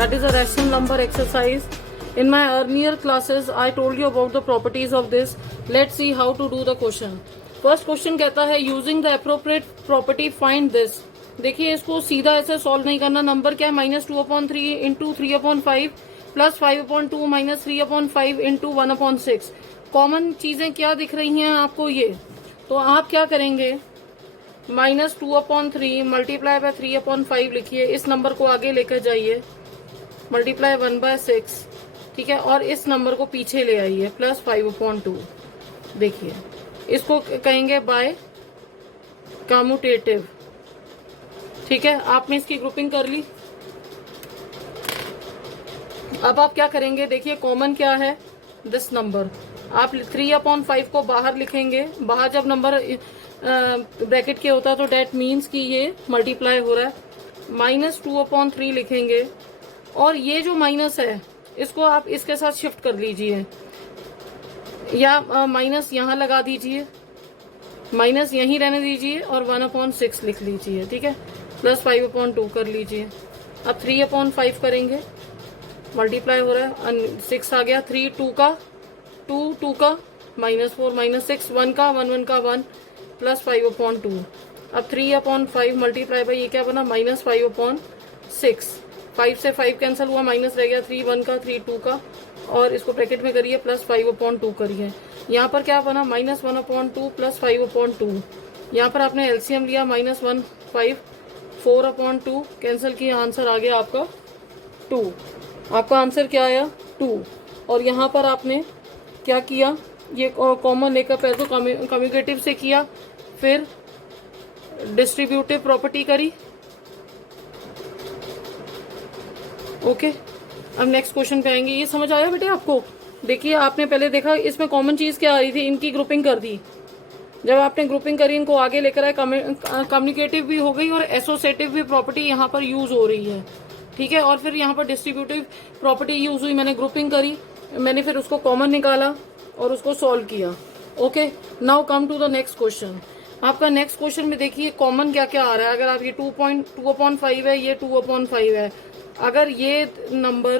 That is a rational number exercise. In my earlier classes, I told you about the properties of this. Let's see how to do the question. First question कहता है using the appropriate property find this. देखिए इसको सीधा ऐसे solve नहीं करना. Number क्या है? -2/3 into 3/5 plus 5/2 minus 3/5 into 1/6. Common चीजें क्या दिख रही हैं आपको? ये तो आप क्या करेंगे? -2/3 मल्टीप्लाई बाय 3/5 लिखिए. इस नंबर को आगे लेकर जाइए, मल्टीप्लाई 1/6, ठीक है, और इस नंबर को पीछे ले आइए, प्लस 5/2. देखिए इसको कहेंगे बाय कम्यूटेटिव. ठीक है, आपने इसकी ग्रुपिंग कर ली. अब आप क्या करेंगे? देखिए कॉमन क्या है? This number. आप 3/5 को बाहर लिखेंगे. बाहर जब नंबर ब्रैकेट के होता है तो डेट मीन्स कि ये मल्टीप्लाई हो रहा है. -2/3 लिखेंगे और ये जो माइनस है इसको आप इसके साथ शिफ्ट कर लीजिए, या माइनस यहाँ लगा दीजिए, माइनस यहीं रहने दीजिए और 1/6 लिख लीजिए. ठीक है, प्लस 5/2 कर लीजिए. अब 3/5 करेंगे, मल्टीप्लाई हो रहा है, 6 आ गया. 3 2 का 2 का -4 -6 1 का 1 का 1 प्लस 5/2. अब 3/5 मल्टीप्लाई बाई ये क्या बना? -5/6. 5 से 5 कैंसिल हुआ, माइनस रह गया. 3 1 का 3 2 का और इसको ब्रैकेट में करिए, प्लस 5/2 करिए. यहाँ पर क्या बना? -1/2 प्लस 5/2. यहाँ पर आपने एलसीएम लिया, -1 5 4/2 कैंसिल किया. आंसर आ गया आपका 2. आपका आंसर क्या आया? 2. और यहाँ पर आपने क्या किया? ये कॉमन लेकर पहले तो कम्यूटेटिव से किया, फिर डिस्ट्रीब्यूटिव प्रॉपर्टी करी. ओके, अब नेक्स्ट क्वेश्चन पे आएंगे. ये समझ आया बेटे आपको? देखिए आपने पहले देखा इसमें कॉमन चीज क्या आ रही थी, इनकी ग्रुपिंग कर दी. जब आपने ग्रुपिंग करी, इनको आगे लेकर आए, कम्युनिकेटिव भी हो गई और एसोसिएटिव भी प्रॉपर्टी यहाँ पर यूज हो रही है. ठीक है, और फिर यहाँ पर डिस्ट्रीब्यूटिव प्रॉपर्टी यूज हुई. मैंने ग्रुपिंग करी, मैंने फिर उसको कॉमन निकाला और उसको सॉल्व किया. Okay, now come to the next question. आपका नेक्स्ट क्वेश्चन में देखिए कॉमन क्या क्या आ रहा है. अगर आप ये 2/5 है, ये 2/5 है, अगर ये नंबर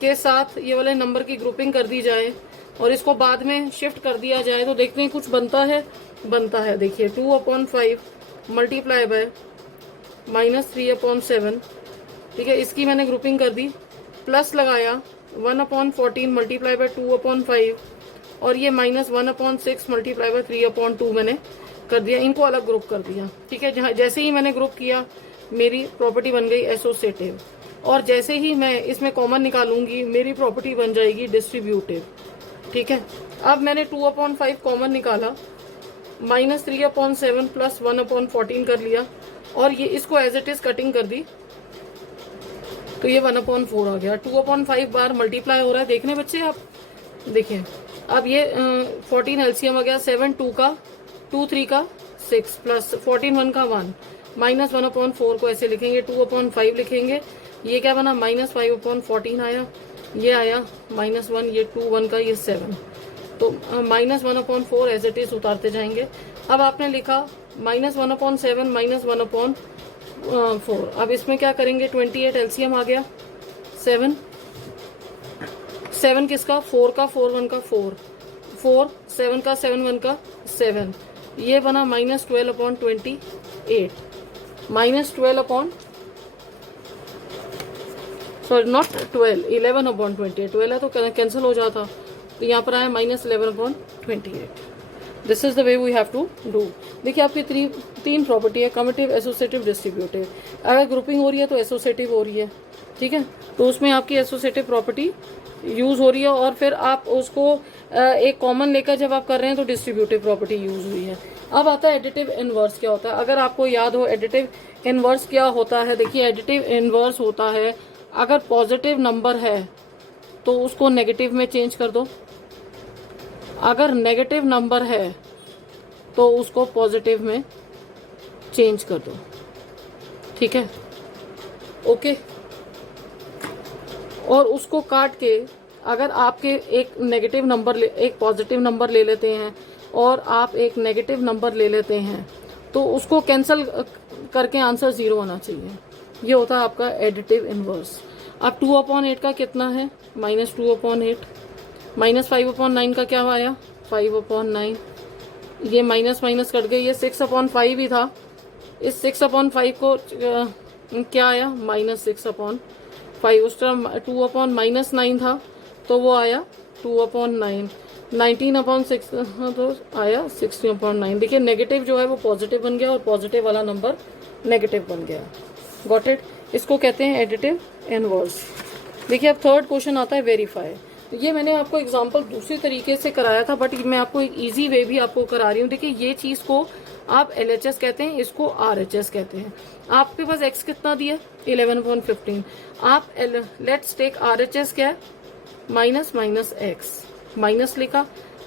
के साथ ये वाले नंबर की ग्रुपिंग कर दी जाए और इसको बाद में शिफ्ट कर दिया जाए तो देखते हैं कुछ बनता है. बनता है, देखिए 2/5 मल्टीप्लाई बाय -3/7. ठीक है, इसकी मैंने ग्रुपिंग कर दी, प्लस लगाया 1/14 मल्टीप्लाई बाय 2/5 और ये -1/6 मल्टीप्लाई बाय 3/2 मैंने कर दिया. इनको अलग ग्रुप कर दिया. ठीक है, जहाँ जैसे ही मैंने ग्रुप किया मेरी प्रॉपर्टी बन गई एसोसिएटिव, और जैसे ही मैं इसमें कॉमन निकालूंगी मेरी प्रॉपर्टी बन जाएगी डिस्ट्रीब्यूटिव. ठीक है, अब मैंने 2/5 कॉमन निकाला, -3/7 प्लस 1/14 कर लिया और ये इसको एज इट इज कटिंग कर दी तो ये 1/4 आ गया. 2/5 बार मल्टीप्लाई हो रहा है. देखने बच्चे आप देखिए, अब ये 14 एलसीएम आ गया. 7 2 का 2 3 का 6 प्लस 14 1 का 1 -1/4 को ऐसे लिखेंगे. 2/5 लिखेंगे. ये क्या बना? -5/14 आया. ये आया -1, ये 2 1 का, ये 7. तो -1/4 एज इट इज उतारते जाएंगे. अब आपने लिखा -1/7 -1/4. अब इसमें क्या करेंगे? 28 एलसीएम आ गया. 7 7 किसका? 4 का 4 1 का 4 4 7 का 7 1 का 7. ये बना -12/28 -12 सॉरी नॉट 12 11/28. 12 है तो कैंसिल हो जाता, तो यहाँ पर आया -11/28. This is the way we have to do. देखिए आपकी तीन प्रॉपर्टी है, कम्यूटेटिव, एसोसिएटिव, डिस्ट्रीब्यूटिव. अगर ग्रुपिंग हो रही है तो एसोसिएटिव हो रही है. ठीक है, तो उसमें आपकी एसोसिएटिव प्रॉपर्टी यूज हो रही है और फिर आप उसको एक कॉमन लेकर जब आप कर रहे हैं तो डिस्ट्रीब्यूटिव प्रॉपर्टी यूज हुई है. अब आता है एडिटिव इनवर्स. क्या होता है? अगर आपको याद हो एडिटिव इनवर्स क्या होता है. देखिए एडिटिव इनवर्स होता है अगर पॉजिटिव नंबर है तो उसको नेगेटिव में चेंज कर दो, अगर नेगेटिव नंबर है तो उसको पॉजिटिव में चेंज कर दो. ठीक है, ओके. और उसको काट के अगर आपके एक नेगेटिव नंबर एक पॉजिटिव नंबर ले लेते हैं और आप एक नेगेटिव नंबर ले लेते हैं तो उसको कैंसिल करके आंसर 0 आना चाहिए. ये होता है आपका एडिटिव इनवर्स. अब 2/8 का कितना है, -2/8, -5/9 का क्या आया, 5/9, ये माइनस माइनस कट गई, ये 6/5 ही था, इस 6/5 को क्या आया, -6/5, उस टाइम 2/-9 था तो वो आया 2/9, 19/6 तो आया 16/9। देखिए नेगेटिव जो है वो पॉजिटिव बन गया और पॉजिटिव वाला नंबर नेगेटिव बन गया। Got it? इसको कहते हैं एडिटिव इनवर्स। देखिए अब थर्ड क्वेश्चन आता है वेरीफाई। ये मैंने आपको एग्जांपल दूसरी तरीके से कराया था, बट मैं आपको एक इजी वे भी आपको करा रही हूँ। देखिए ये चीज़ को आप LHS कहते हैं, इसको RHS कहते हैं। आपके पास x कितना दिया, 11/15। आप लेट्स टेक RHS क्या है, माइनस माइनस एक्स, माइनस लिखा,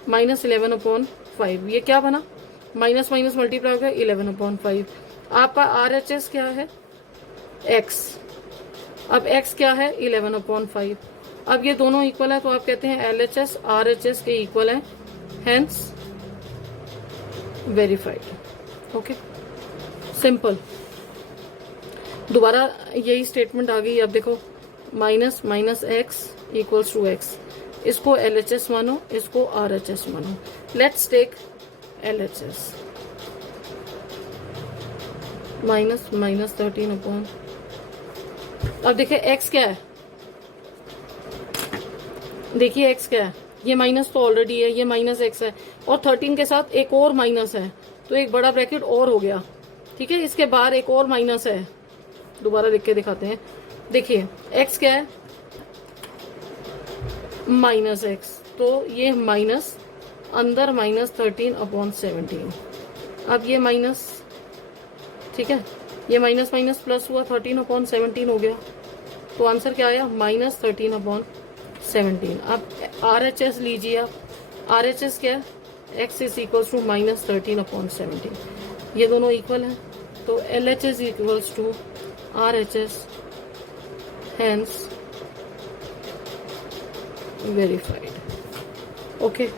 -11/5, ये क्या बना, माइनस माइनस मल्टीप्लाई हो गया 11/5। आपका RHS क्या है, x, अब x क्या है 11/5। अब ये दोनों इक्वल है तो आप कहते हैं LHS RHS के इक्वल है, हेंस वेरीफाइड। Okay, simple. दोबारा यही स्टेटमेंट आ गई। अब देखो minus minus X equals to X, इसको LHS मानो, इसको RHS मानो। Let's take LHS, minus minus 13/, अब देखिए x क्या है, देखिए x क्या है, ये माइनस तो ऑलरेडी है, ये माइनस x है और 13 के साथ एक और माइनस है तो एक बड़ा ब्रैकेट और हो गया, ठीक है। इसके बाहर एक और माइनस है, दोबारा लिख के दिखाते हैं। देखिए x क्या है, -x, तो ये माइनस अंदर -13/17, अब ये माइनस, ठीक है, ये माइनस माइनस प्लस हुआ, 13/17 हो गया, तो आंसर क्या आया, -13/17। अब RHS लीजिए आप, RHS क्या है, x इज इक्वल्स टू -13/17, ये दोनों इक्वल है तो LHS equals to RHS, hence verified. Okay,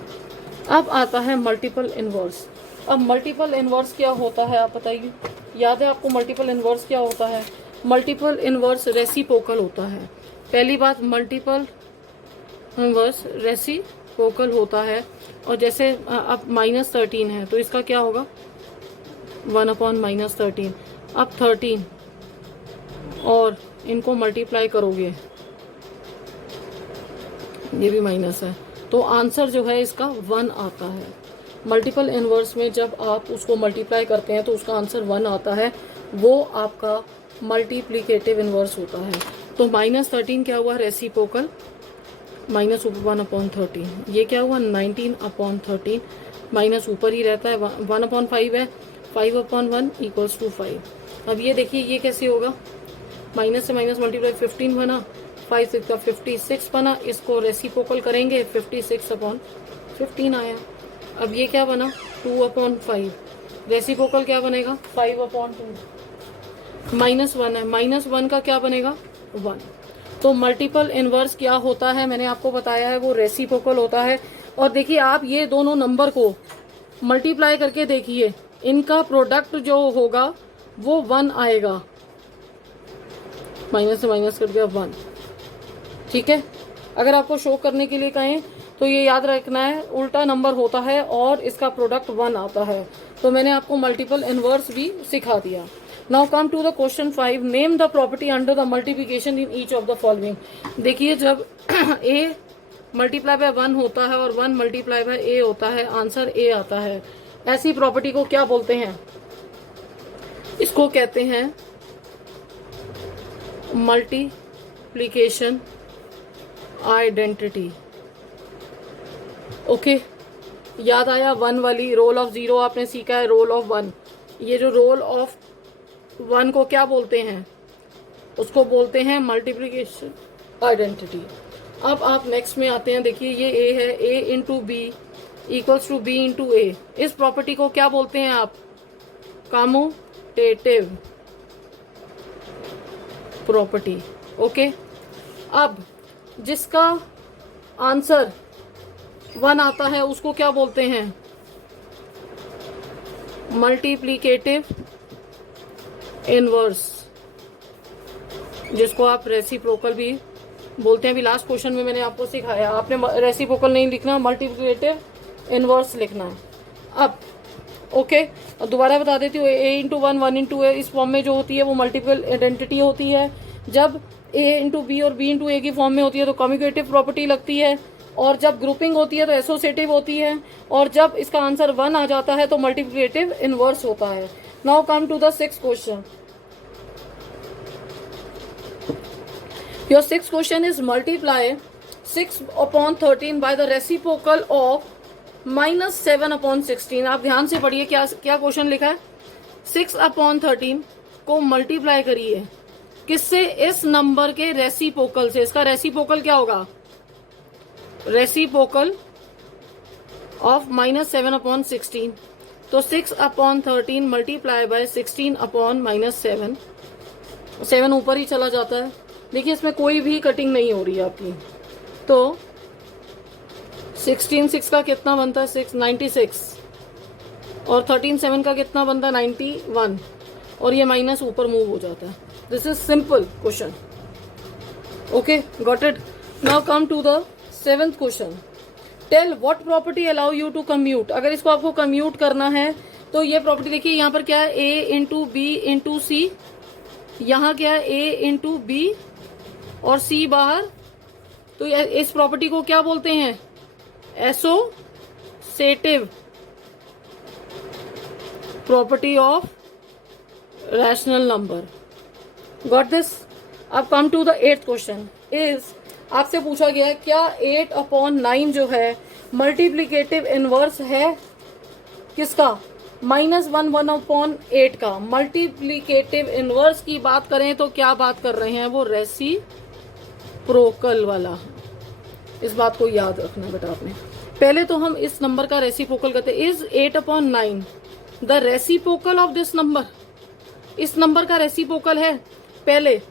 अब आता है मल्टीपल इनवर्स। अब मल्टीपल इनवर्स क्या होता है आप बताइए, याद है आपको मल्टीपल इनवर्स क्या होता है? मल्टीपल इनवर्स रेसिप्रोकल होता है। पहली बात, मल्टीपल इनवर्स रेसिप्रोकल होता है, और जैसे अब -13 है तो इसका क्या होगा, 1/-13। अब 13 और इनको मल्टीप्लाई करोगे, ये भी माइनस है, तो आंसर जो है इसका 1 आता है। मल्टीपल इनवर्स में जब आप उसको मल्टीप्लाई करते हैं तो उसका आंसर 1 आता है, वो आपका मल्टीप्लिकेटिव इनवर्स होता है। तो -13 क्या हुआ, रेसिप्रोकल, माइनस ऊपर 1/13, ये क्या हुआ 19/13, माइनस ऊपर ही रहता है, 1/5 है, 5/1 इक्वल्स टू 5। अब ये देखिए ये कैसे होगा, माइनस से माइनस मल्टीप्लाई 15 बना, 5 6 का 56 बना, इसको रेसिप्रोकल करेंगे 56/15 आया। अब ये क्या बना, 2/5, रेसिप्रोकल क्या बनेगा, 5/2, -1 है, -1 का क्या बनेगा, 1। तो मल्टीपल इनवर्स क्या होता है मैंने आपको बताया है, वो रेसिप्रोकल होता है। और देखिए आप ये दोनों नंबर को मल्टीप्लाई करके देखिए, इनका प्रोडक्ट जो होगा वो 1 आएगा, माइनस से माइनस कट गया 1, ठीक है। अगर आपको शो करने के लिए कहें तो ये याद रखना है, उल्टा नंबर होता है और इसका प्रोडक्ट 1 आता है। तो मैंने आपको मल्टीपल इनवर्स भी सिखा दिया। Now come to the question 5, name the property under the multiplication in each of the following. देखिए जब a मल्टीप्लाई बाय 1 होता है और 1 मल्टीप्लाई बाय a होता है, आंसर a आता है। ऐसी प्रॉपर्टी को क्या बोलते हैं, इसको कहते हैं मल्टीप्लिकेशन आइडेंटिटी। ओके, याद आया 1 वाली रोल ऑफ 0 आपने सीखा है, रोल ऑफ 1। ये जो रोल ऑफ 1 को क्या बोलते हैं, उसको बोलते हैं मल्टीप्लिकेशन आइडेंटिटी। अब आप नेक्स्ट में आते हैं, देखिए ये a है, a into B equals to B into A. इस प्रॉपर्टी को क्या बोलते हैं आप, कम्यूटेटिव प्रॉपर्टी। ओके, अब जिसका आंसर 1 आता है उसको क्या बोलते हैं, मल्टीप्लिकेटिव इनवर्स, जिसको आप रेसिप्रोकल भी बोलते हैं। अभी लास्ट क्वेश्चन में मैंने आपको सिखाया, आपने रेसिप्रोकल नहीं लिखना, मल्टीप्लिकेटिव इनवर्स लिखना है। अब ओके, दोबारा बता देती हूँ, a into one, one into A, इस फॉर्म में जो होती है वो मल्टीपल आइडेंटिटी होती है। जब a इंटू बी और b इंटू ए की फॉर्म में होती है तो कम्यूटेटिव प्रॉपर्टी लगती है, और जब ग्रुपिंग होती है तो एसोसिएटिव होती है, और जब इसका आंसर 1 आ जाता है तो मल्टीप्लिकेटिव इनवर्स होता है। Now come to the 6th question. Your 6th question is multiply 6/13 by the reciprocal of -7/16। आप ध्यान से पढ़िए, क्या क्या क्वेश्चन लिखा है। 6/13 को मल्टीप्लाई करिए किससे, इस नंबर के रेसिप्रोकल से। इसका रेसिप्रोकल क्या होगा, रेसिप्रोकल ऑफ -7/16। तो 6/13 मल्टीप्लाई बाय 16/-7, 7 ऊपर ही चला जाता है। देखिए इसमें कोई भी कटिंग नहीं हो रही है आपकी। तो 16 6 का कितना बनता है, 6 96, और 13 7 का कितना बनता है, 91, और ये माइनस ऊपर मूव हो जाता है। This is simple question. Okay, got it. Now come to the 7th question. Tell what property allow you to commute. अगर इसको आपको कम्यूट करना है तो ये प्रॉपर्टी देखिए, यहाँ पर क्या है, a इंटू बी इंटू सी, यहाँ क्या है, a इंटू बी और c बाहर। तो इस प्रॉपर्टी को क्या बोलते हैं, associative property of rational number. Got this. अब come to the 8th question. Is आपसे पूछा गया है क्या 8/9 जो है मल्टीप्लिकेटिव इनवर्स है किसका, -1 1/8 का। मल्टीप्लिकेटिव इनवर्स की बात करें तो क्या बात कर रहे हैं, वो रेसिप्रोकल वाला। इस बात को याद रखना बेटा आपने। पहले तो हम इस नंबर का रेसिप्रोकल करते हैं। Is 8/9 the reciprocal of this number. इस नंबर का रेसिप्रोकल है। पहले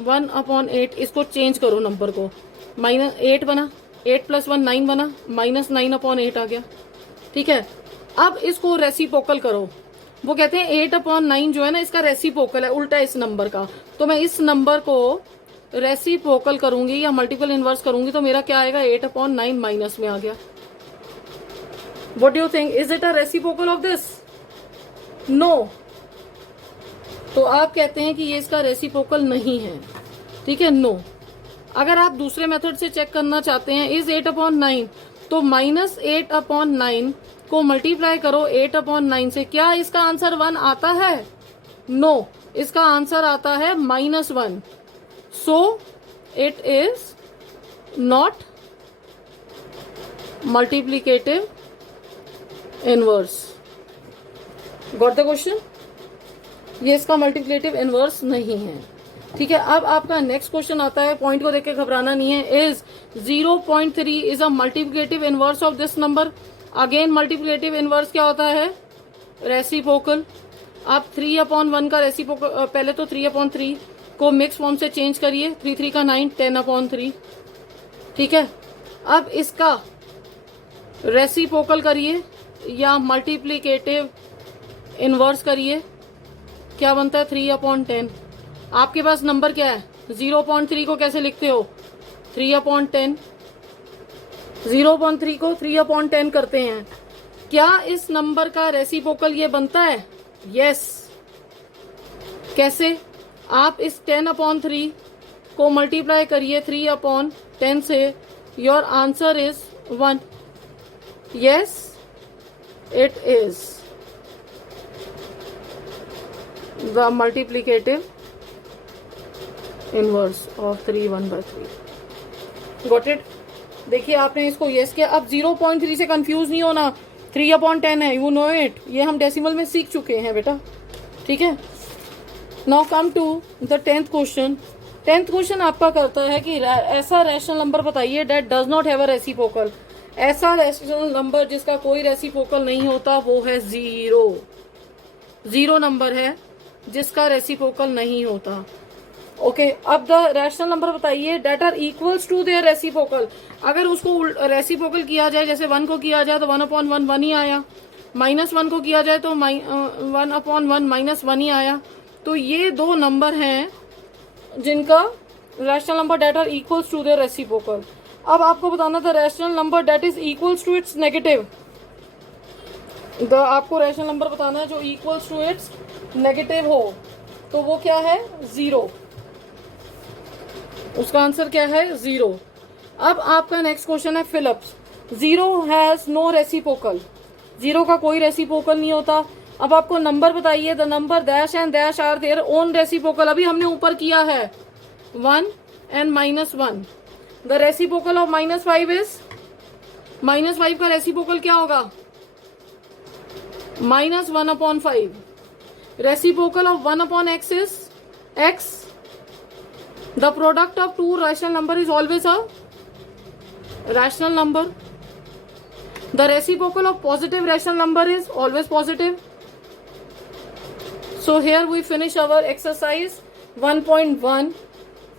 1/8, इसको चेंज करो नंबर को, -8 बना, 8 + 1 9 बना, -9/8 आ गया। ठीक है, अब इसको रेसिप्रोकल करो। वो कहते हैं 8/9 जो है ना, इसका रेसिप्रोकल है, उल्टा इस नंबर का। तो मैं इस नंबर को रेसिप्रोकल करूंगी या मल्टीपल इनवर्स करूंगी तो मेरा क्या आएगा, 8/9 माइनस में आ गया। What do you think, is it a reciprocal of this? No. तो आप कहते हैं कि ये इसका रेसिप्रोकल नहीं है। ठीक है, नो। अगर आप दूसरे मेथड से चेक करना चाहते हैं, इज 8/9, तो -8/9 को मल्टीप्लाई करो 8/9 से, क्या इसका आंसर 1 आता है? नो, इसका आंसर आता है -1। So it is not multiplicative inverse. Got the question? ये इसका मल्टीप्लिकेटिव इनवर्स नहीं है। ठीक है, अब आपका नेक्स्ट क्वेश्चन आता है, पॉइंट को देख के घबराना नहीं है। Is 0.3 is a multiplicative inverse of this number. Again multiplicative inverse क्या होता है, रेसिप्रोकल। आप 3/1 का रेसिप्रोकल, पहले तो 3/3 को मिक्स फॉर्म से चेंज करिए, 3 3 का 9, 10/3। ठीक है, अब इसका रेसिप्रोकल करिए या मल्टीप्लिकेटिव इनवर्स करिए, क्या बनता है, 3/10। आपके पास नंबर क्या है, 0.3 को कैसे लिखते हो, 3/10। 0.3 को 3/10 करते हैं। क्या इस नंबर का रेसिप्रोकल ये बनता है? यस। कैसे? आप इस 10/3 को मल्टीप्लाई करिए 3/10 से, your answer is 1। Yes, it is the multiplicative inverse of 3 1/3। Got it? देखिए आपने इसको यस किया। अब 0.3 से कंफ्यूज नहीं होना, 3/10 है, यू नो इट। ये हम डेसिमल में सीख चुके हैं बेटा। ठीक है, now come to the 10th question. 10th question आपका करता है कि ऐसा रैशनल नंबर बताइए that does not have a reciprocal. ऐसा रैशनल नंबर जिसका कोई रेसिप्रोकल नहीं होता वो है 0। 0 नंबर है जिसका रेसिप्रोकल नहीं होता। ओके, अब द रैशनल नंबर बताइए that are equals to their reciprocal. अगर उसको रेसिप्रोकल किया जाए, जैसे 1 को किया जाए तो 1/1 1 ही आया, -1 को किया जाए तो 1/1 -1 ही आया। तो ये दो नंबर हैं जिनका rational number that are equals to their reciprocal. अब आपको बताना था rational number that is equals to its negative. आपको रैशनल नंबर बताना है जो इक्वल्स टू इट्स नेगेटिव हो, तो वो क्या है, 0। उसका आंसर क्या है, 0। अब आपका नेक्स्ट क्वेश्चन है फिलिप्स। 0 हैज नो रेसिप्रोकल, 0 का कोई रेसिप्रोकल नहीं होता। अब आपको नंबर बताइए, the number dash and dash are their own reciprocal. अभी हमने ऊपर किया है 1 and -1। The reciprocal of -5 is, -5 का रेसिप्रोकल क्या होगा, -1/5। Reciprocal of 1/x is x। The product of two rational number is always a rational number. The reciprocal of positive rational number is always positive. So here we finish our exercise 1.1.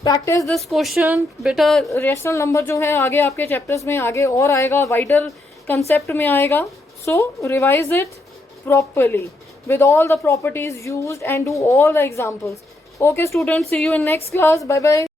Practice this question. बेटा rational number जो है आगे आपके chapters में आगे और आएगा, wider concept में आएगा. So revise it properly with all the properties used and do all the examples. Okay students, see you in next class. Bye bye.